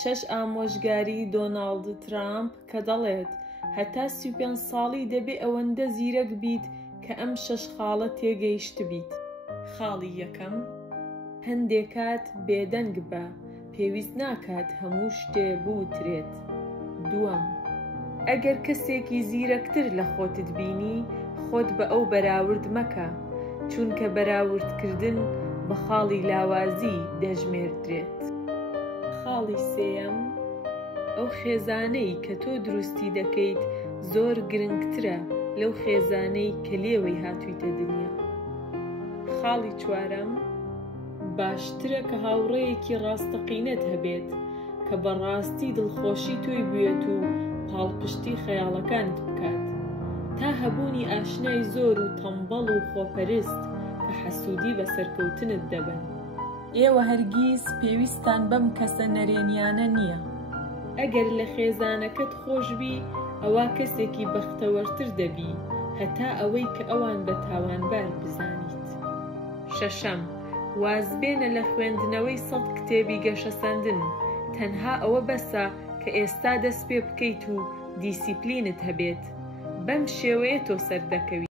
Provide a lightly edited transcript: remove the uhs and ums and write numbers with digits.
6 ئامۆژگاری دۆناڵد ترامپ کە دەڵێت هەتا 35 ساڵی دەبێ ئەوەندە زیرەک بیت کە ئەم 6 خاڵە تێگەیشت بیت. خاڵی یەکەم، هەندێک کات بێدەنگ بە، پێویست ناکات هەموو شتێ بوترێت. دووەم، ئەگەر کەسێکی زیرەکتر لە خۆتت بینی، خۆت بە ئەو بەراورد مەکە، چونکە بەراوردکردن بە خاڵی لاوازی دەژمێردرێت. خاڵی سێیەم، ئەو خێزانەی کە تۆ دروستی دەکەیت زۆر گرنگترە لەو خێزانەی کە لێوەی هاتوویتە دنیا. خاڵی چوارەم، باشترە کە هاوڕێیەکی ڕاستەقینەت هەبێت کە بەڕاستی دڵخۆشی تۆی بوێت و پاڵپشتی خەیاڵەکانت بکات، تا هەبوونی ئاشنای زۆر و تەمبەڵ و خۆپەرست کە حەسوودی بە سەرکەوتنت دەبن. ئێوە هەرگیز پێویستان بەم کەسە نەرێنیانە نییە. ئەگەر لە خێزانەکەت خۆشبی، ئەوە کەسێکی بەختەوەرتر دەبی هەتا ئەوەی کە ئەوان بە تاوانبار بزانیت. شەشەم، وازبێنە لە خوێندنەوەی 100 کتێبی گەشەسەندن. تەنها ئەوە بەسە کە ئێستا دەست پێ بکەیت و دیسیپلینت هەبێت. بەم شێوەیە تۆ سەردەکەوی.